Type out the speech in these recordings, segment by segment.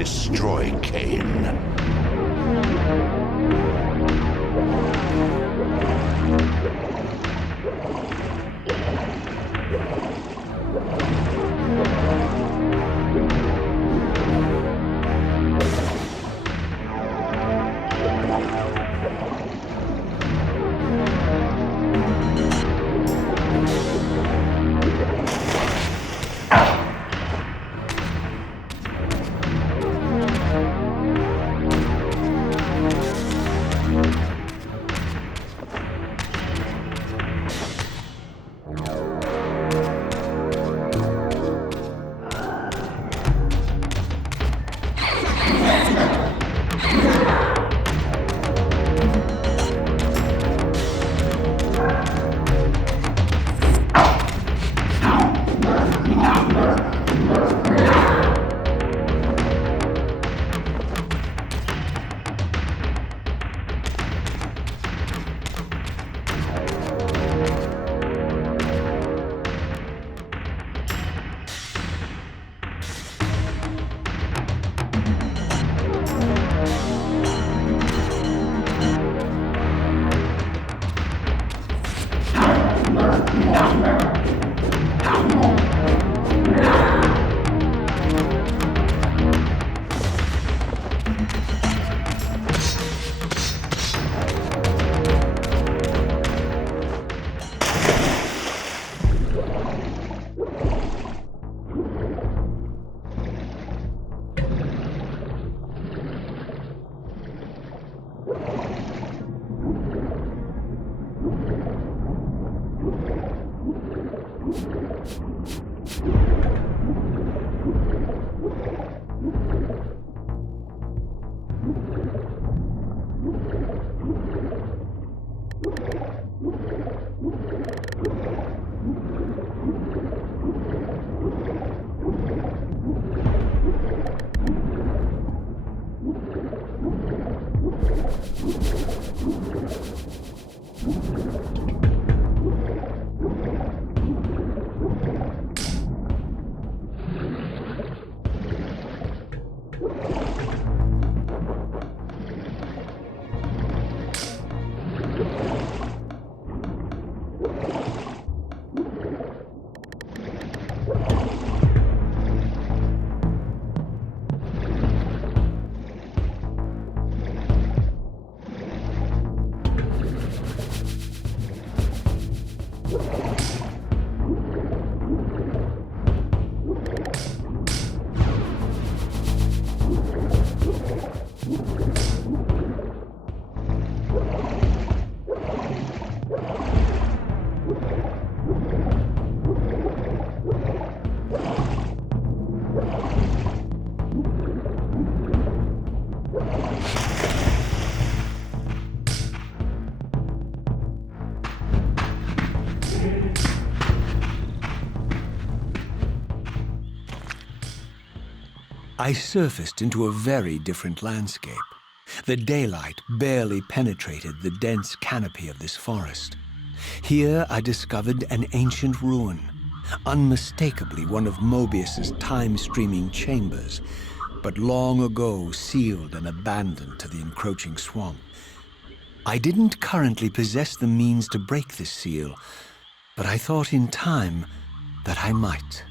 destroy Kain. I surfaced into a very different landscape. The daylight barely penetrated the dense canopy of this forest. Here I discovered an ancient ruin, unmistakably one of Mobius's time-streaming chambers, but long ago sealed and abandoned to the encroaching swamp. I didn't currently possess the means to break this seal, but I thought in time that I might.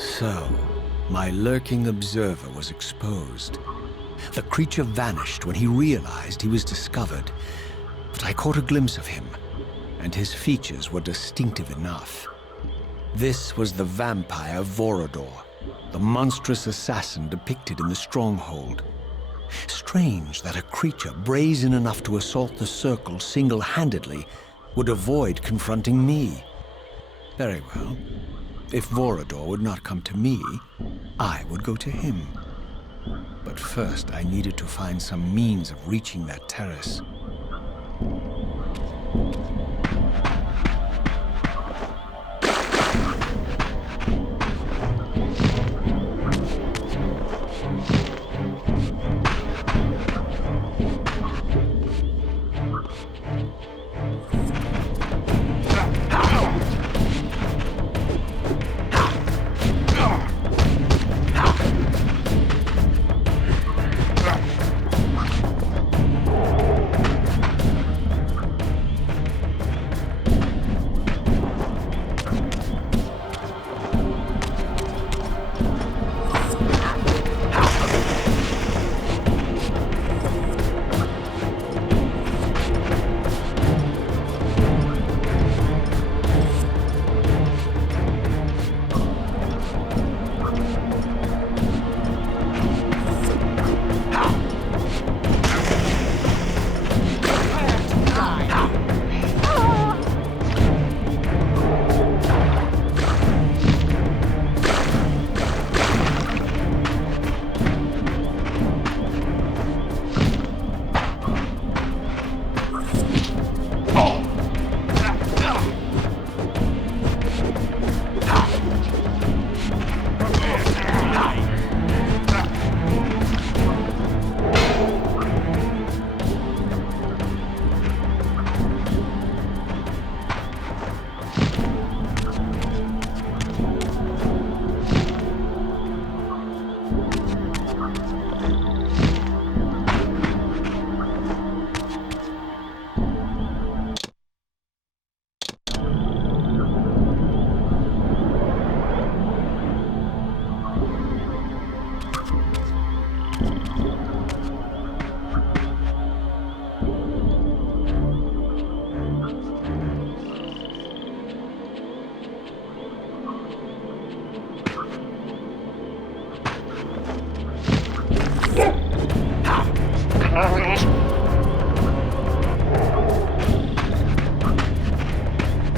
So, my lurking observer was exposed. The creature vanished when he realized he was discovered, but I caught a glimpse of him, and his features were distinctive enough. This was the vampire Vorador, the monstrous assassin depicted in the stronghold. Strange that a creature brazen enough to assault the Circle single-handedly would avoid confronting me. Very well. If Vorador would not come to me, I would go to him. But first, I needed to find some means of reaching that terrace.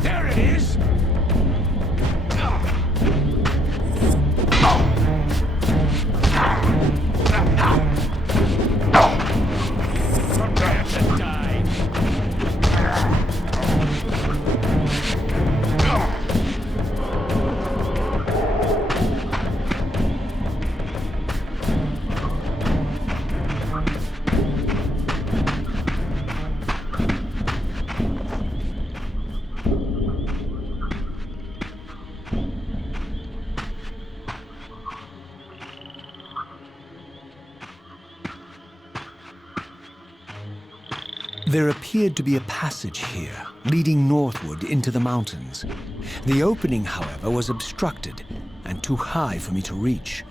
There it is! Prepare to die! There appeared to be a passage here, leading northward into the mountains. The opening, however, was obstructed and too high for me to reach.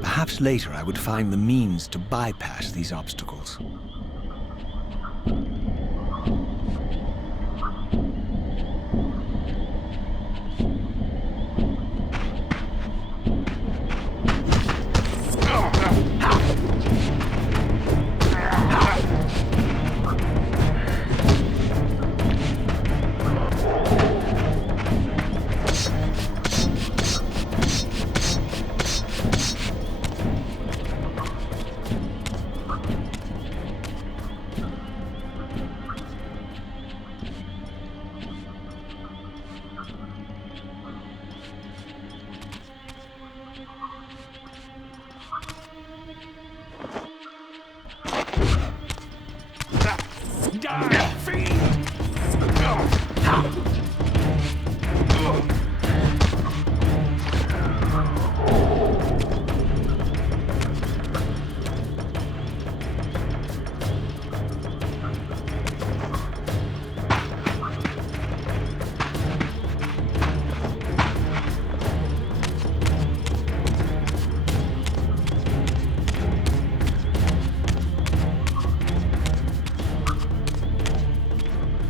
Perhaps later I would find the means to bypass these obstacles.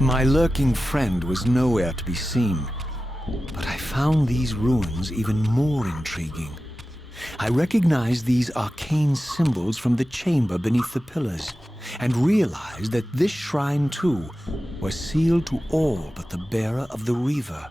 My lurking friend was nowhere to be seen, but I found these ruins even more intriguing. I recognized these arcane symbols from the chamber beneath the pillars, and realized that this shrine, too, was sealed to all but the bearer of the Reaver.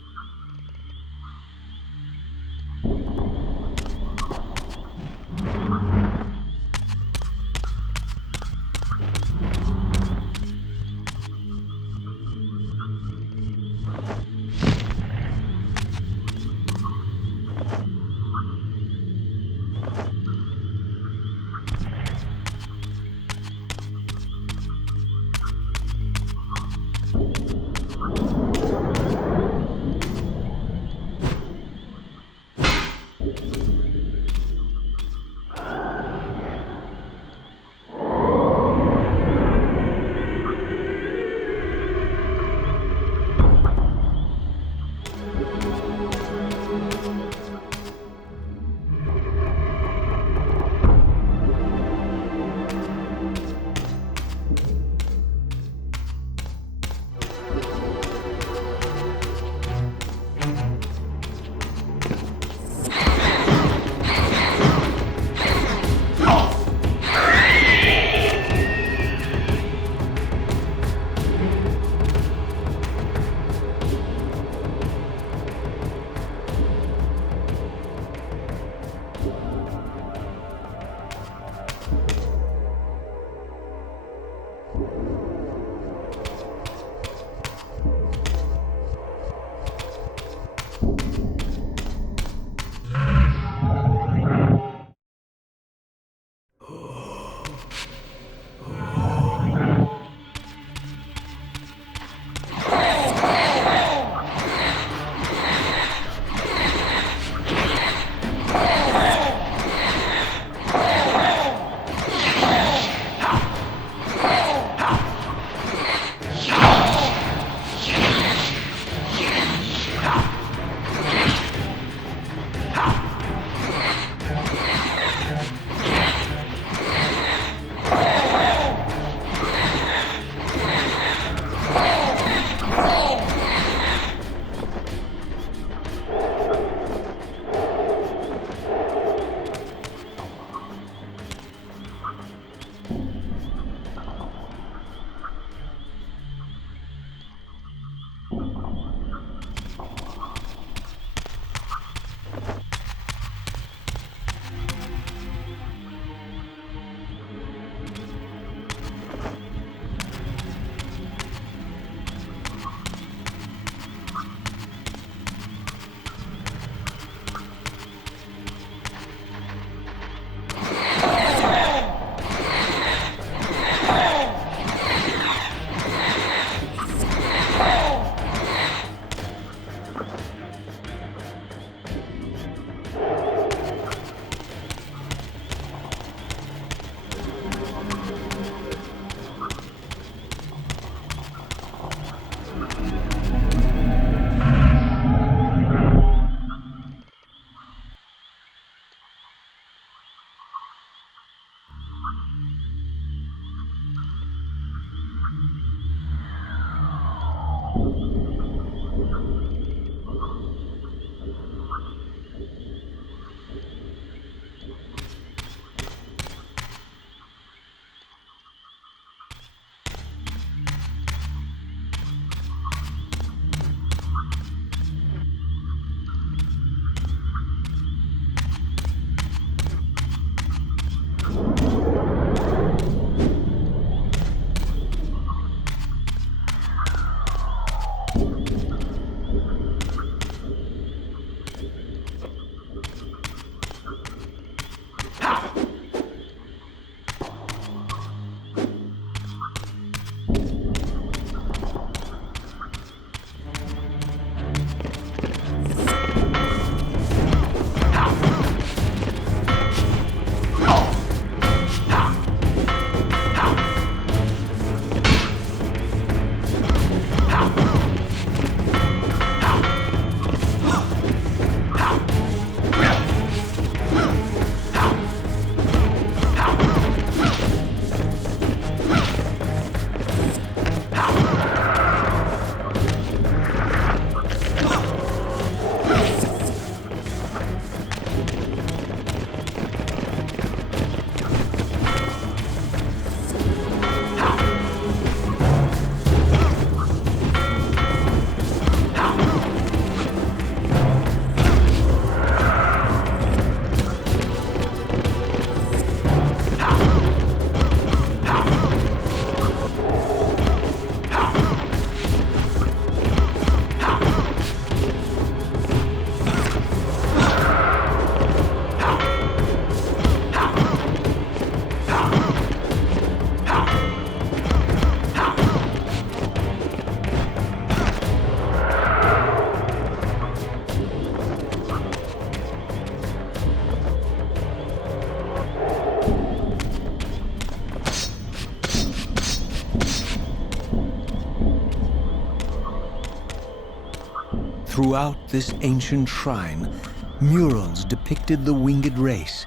Throughout this ancient shrine, murals depicted the winged race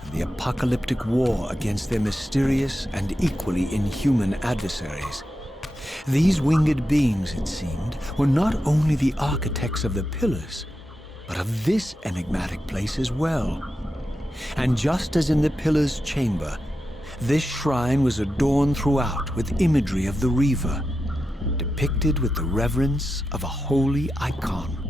and the apocalyptic war against their mysterious and equally inhuman adversaries. These winged beings, it seemed, were not only the architects of the pillars, but of this enigmatic place as well. And just as in the pillar's chamber, this shrine was adorned throughout with imagery of the Reaver, depicted with the reverence of a holy icon.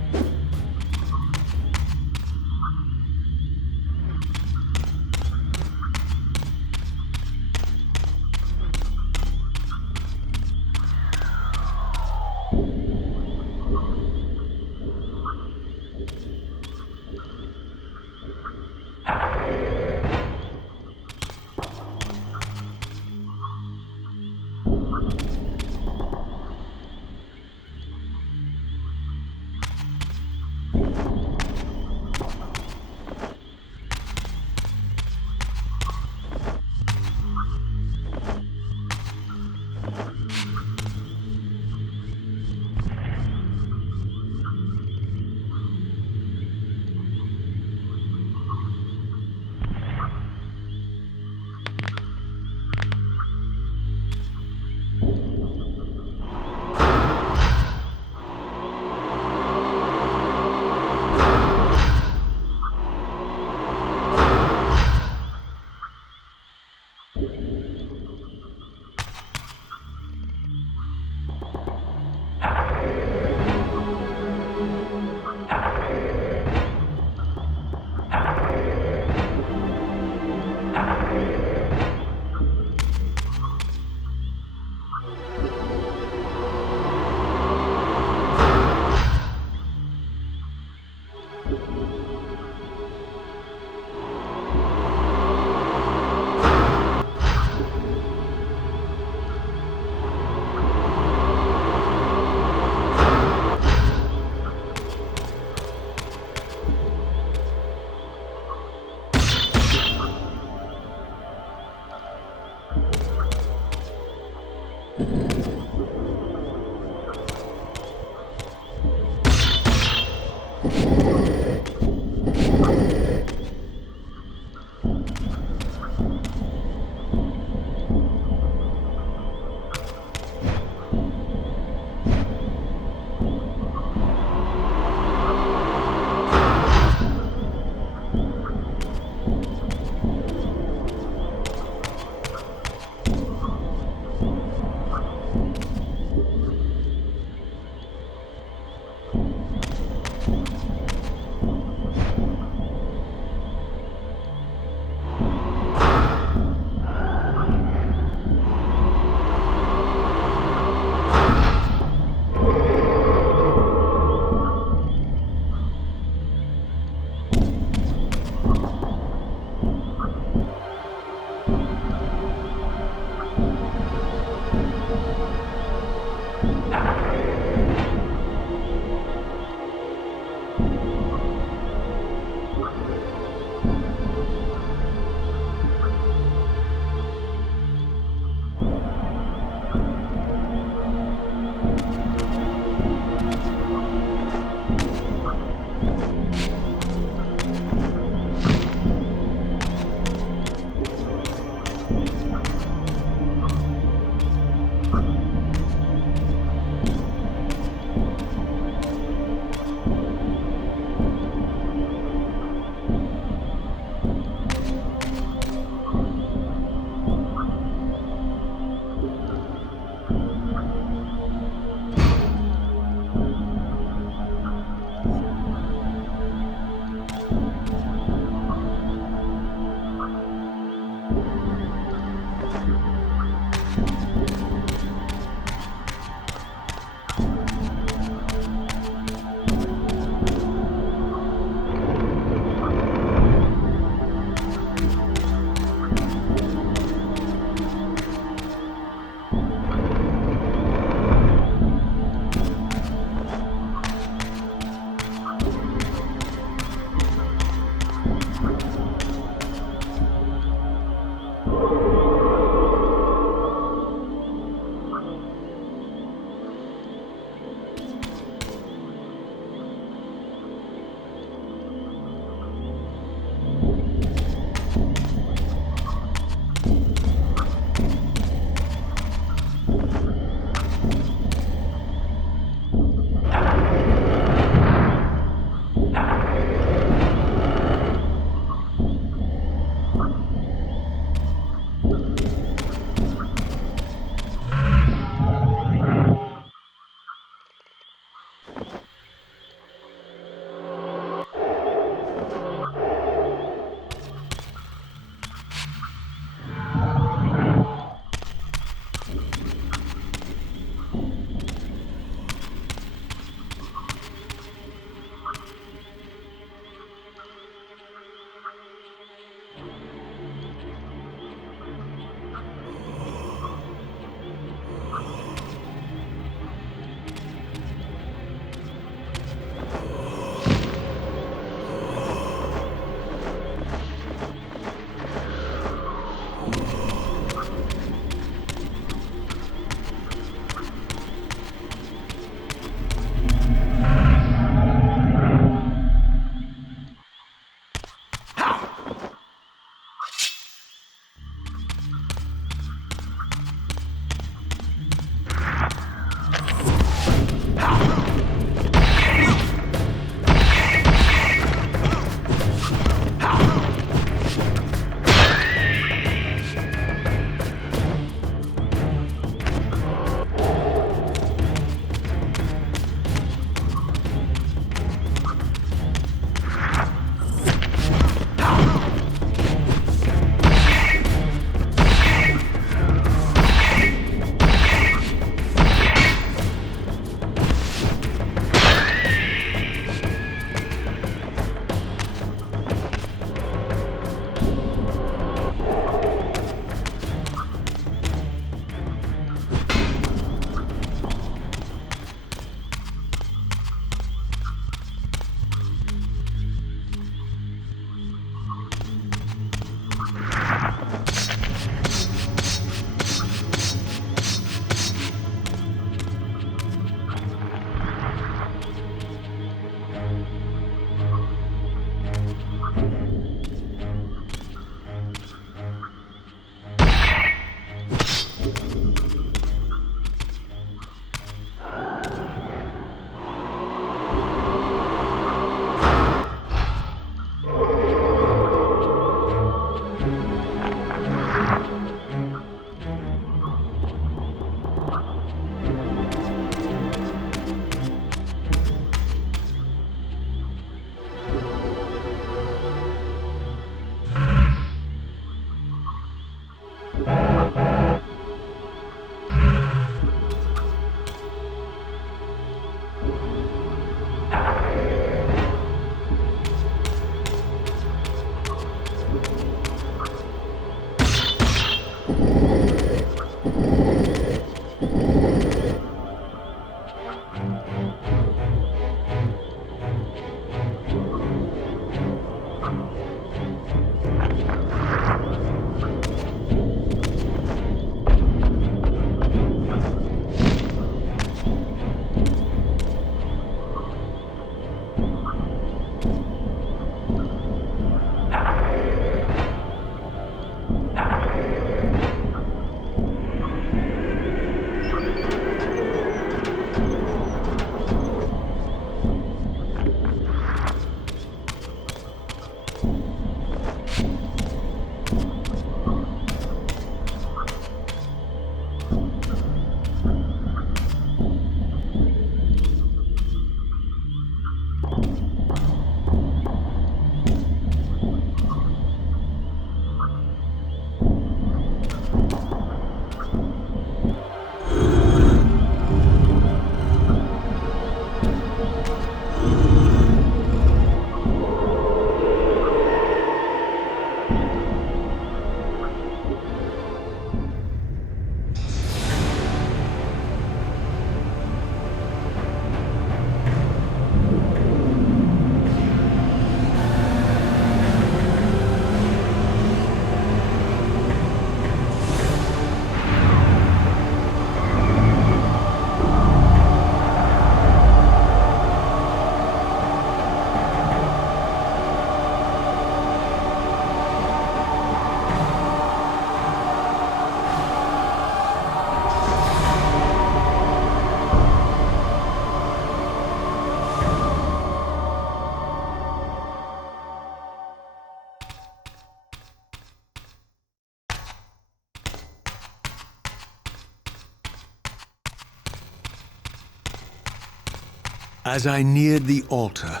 As I neared the altar,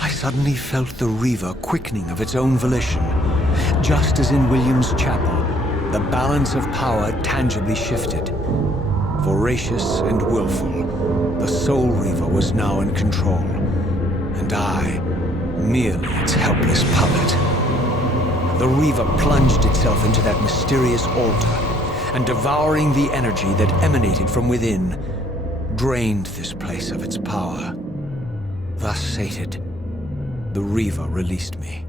I suddenly felt the Reaver quickening of its own volition. Just as in William's chapel, the balance of power tangibly shifted. Voracious and willful, the Soul Reaver was now in control, and I, merely its helpless puppet. The Reaver plunged itself into that mysterious altar, and devouring the energy that emanated from within, drained this place of its power. Thus sated, the Reaver released me,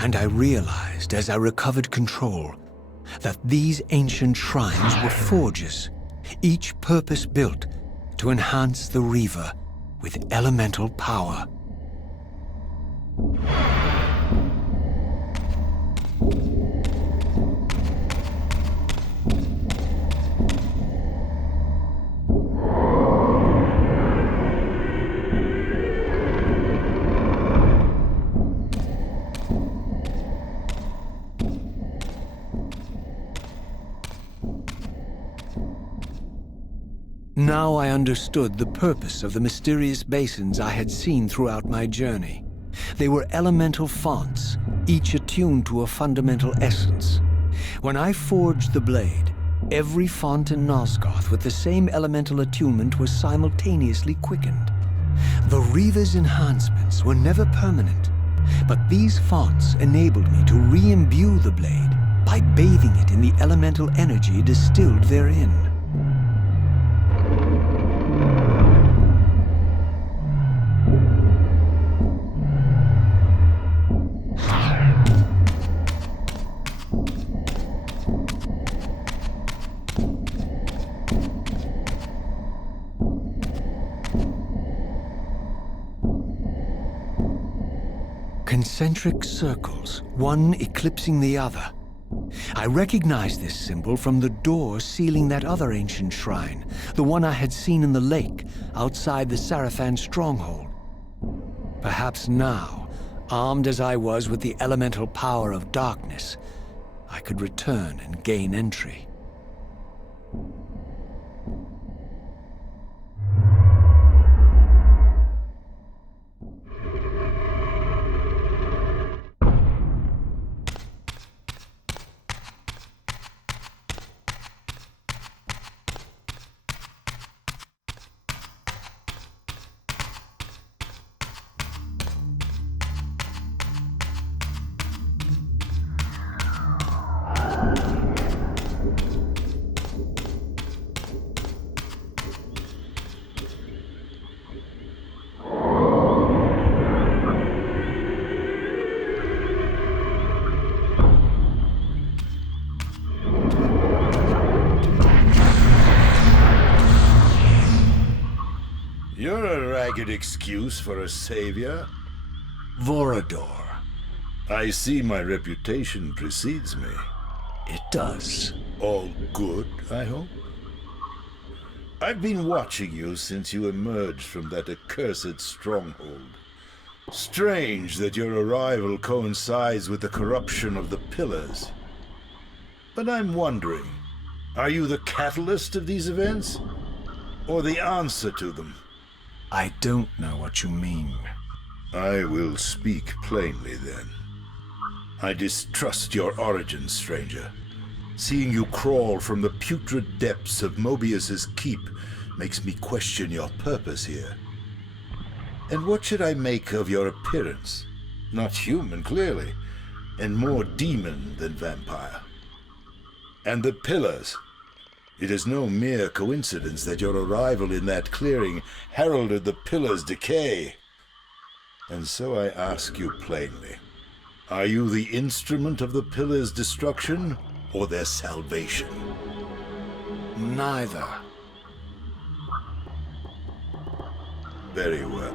and I realized as I recovered control that these ancient shrines were forges, each purpose-built to enhance the Reaver with elemental power. Now I understood the purpose of the mysterious basins I had seen throughout my journey. They were elemental fonts, each attuned to a fundamental essence. When I forged the blade, every font in Nosgoth with the same elemental attunement was simultaneously quickened. The Reaver's enhancements were never permanent, but these fonts enabled me to re-imbue the blade by bathing it in the elemental energy distilled therein. Concentric circles, one eclipsing the other. I recognized this symbol from the door sealing that other ancient shrine, the one I had seen in the lake outside the Sarafan stronghold. Perhaps now, armed as I was with the elemental power of darkness, I could return and gain entry. You're a ragged excuse for a savior. Vorador. I see my reputation precedes me. It does. All good, I hope? I've been watching you since you emerged from that accursed stronghold. Strange that your arrival coincides with the corruption of the Pillars. But I'm wondering, are you the catalyst of these events? Or the answer to them? I don't know what you mean. I will speak plainly then. I distrust your origins, stranger. Seeing you crawl from the putrid depths of Mobius's keep makes me question your purpose here. And what should I make of your appearance? Not human, clearly, and more demon than vampire. And the Pillars. It is no mere coincidence that your arrival in that clearing heralded the Pillars' decay. And so I ask you plainly, are you the instrument of the Pillars' destruction, or their salvation? Neither. Very well.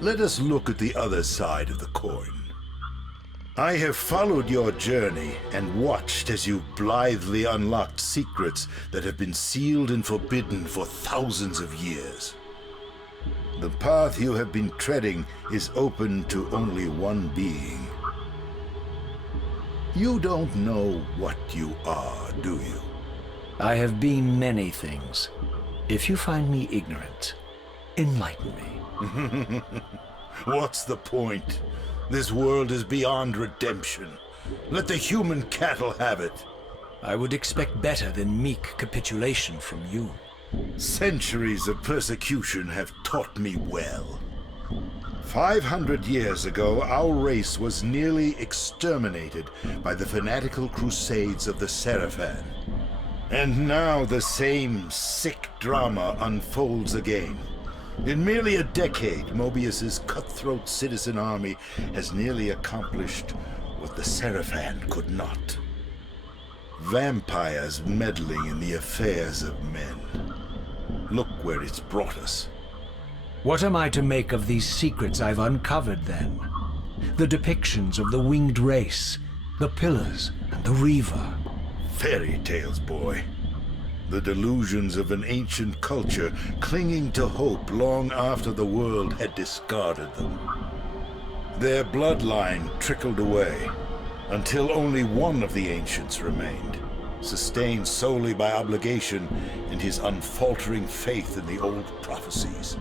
Let us look at the other side of the coin. I have followed your journey and watched as you blithely unlocked secrets that have been sealed and forbidden for thousands of years. The path you have been treading is open to only one being. You don't know what you are, do you? I have been many things. If you find me ignorant, enlighten me. What's the point? This world is beyond redemption. Let the human cattle have it. I would expect better than meek capitulation from you. Centuries of persecution have taught me well. 500 years ago, our race was nearly exterminated by the fanatical crusades of the Seraphan. And now the same sick drama unfolds again. In merely a decade, Mobius's cutthroat citizen army has nearly accomplished what the Seraphan could not. Vampires meddling in the affairs of men. Look where it's brought us. What am I to make of these secrets I've uncovered, then? The depictions of the winged race, the Pillars, and the Reaver. Fairy tales, boy. The delusions of an ancient culture clinging to hope long after the world had discarded them. Their bloodline trickled away, until only one of the ancients remained, sustained solely by obligation and his unfaltering faith in the old prophecies.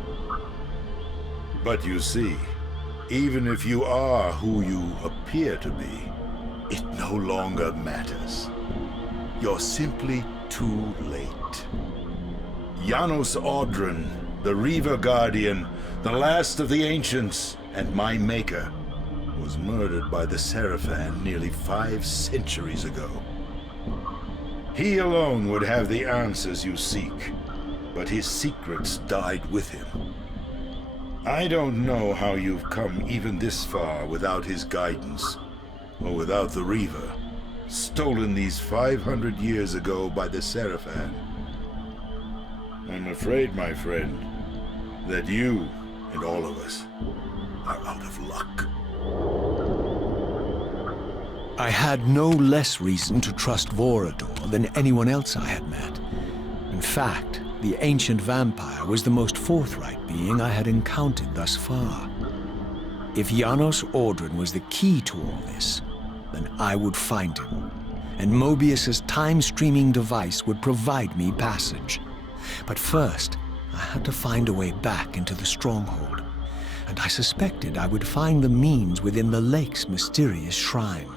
But you see, even if you are who you appear to be, it no longer matters. You're simply too late. Janos Audron, the Reaver Guardian, the last of the ancients, and my maker, was murdered by the Seraphan nearly 5 centuries ago. He alone would have the answers you seek, but his secrets died with him. I don't know how you've come even this far without his guidance, or without the Reaver, stolen these 500 years ago by the Seraphan. I'm afraid, my friend, that you and all of us are out of luck. I had no less reason to trust Vorador than anyone else I had met. In fact, the ancient vampire was the most forthright being I had encountered thus far. If Janos Audron was the key to all this, then I would find him, and Mobius's time-streaming device would provide me passage. But first, I had to find a way back into the stronghold, and I suspected I would find the means within the lake's mysterious shrine.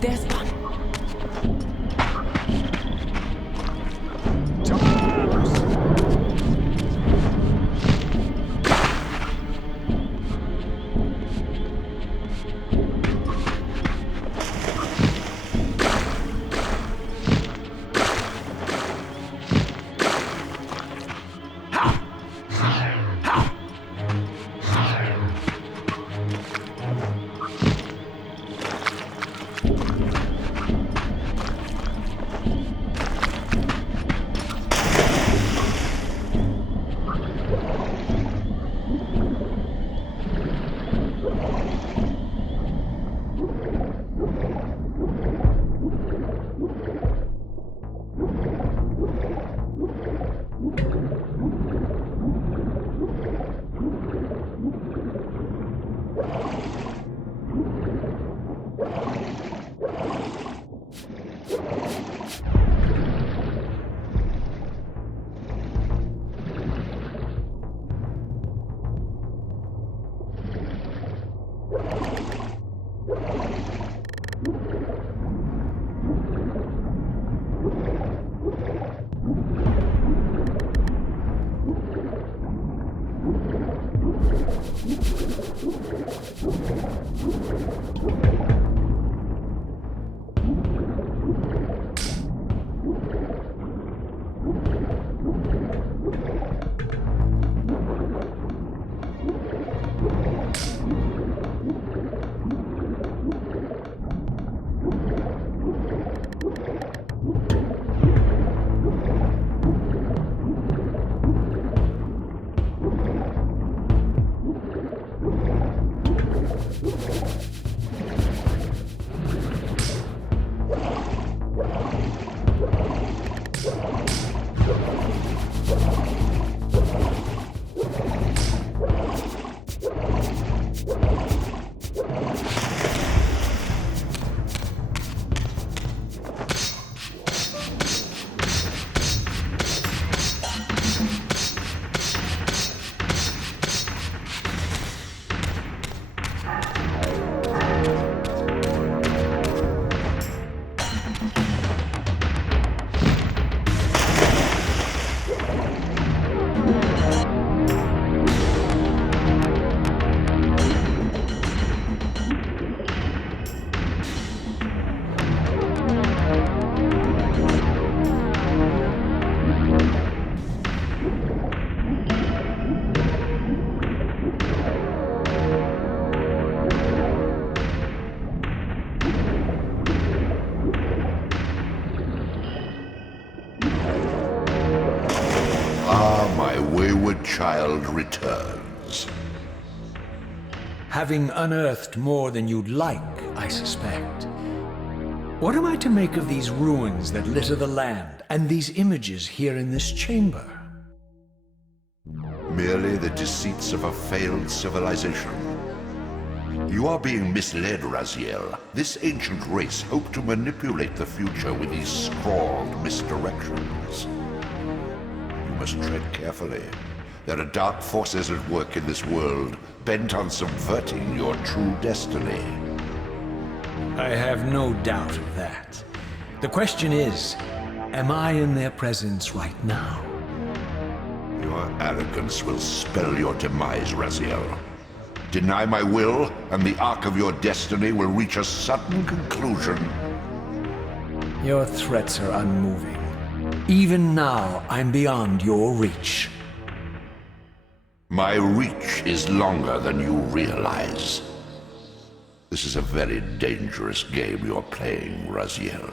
There's one. child returns. Having unearthed more than you'd like, I suspect. What am I to make of these ruins that litter the land, and these images here in this chamber? Merely the deceits of a failed civilization. You are being misled, Raziel. This ancient race hoped to manipulate the future with these scrawled misdirections. You must tread carefully. There are dark forces at work in this world, bent on subverting your true destiny. I have no doubt of that. The question is, am I in their presence right now? Your arrogance will spell your demise, Raziel. Deny my will, and the arc of your destiny will reach a sudden conclusion. Your threats are unmoving. Even now, I'm beyond your reach. My reach is longer than you realize. This is a very dangerous game you're playing, Raziel.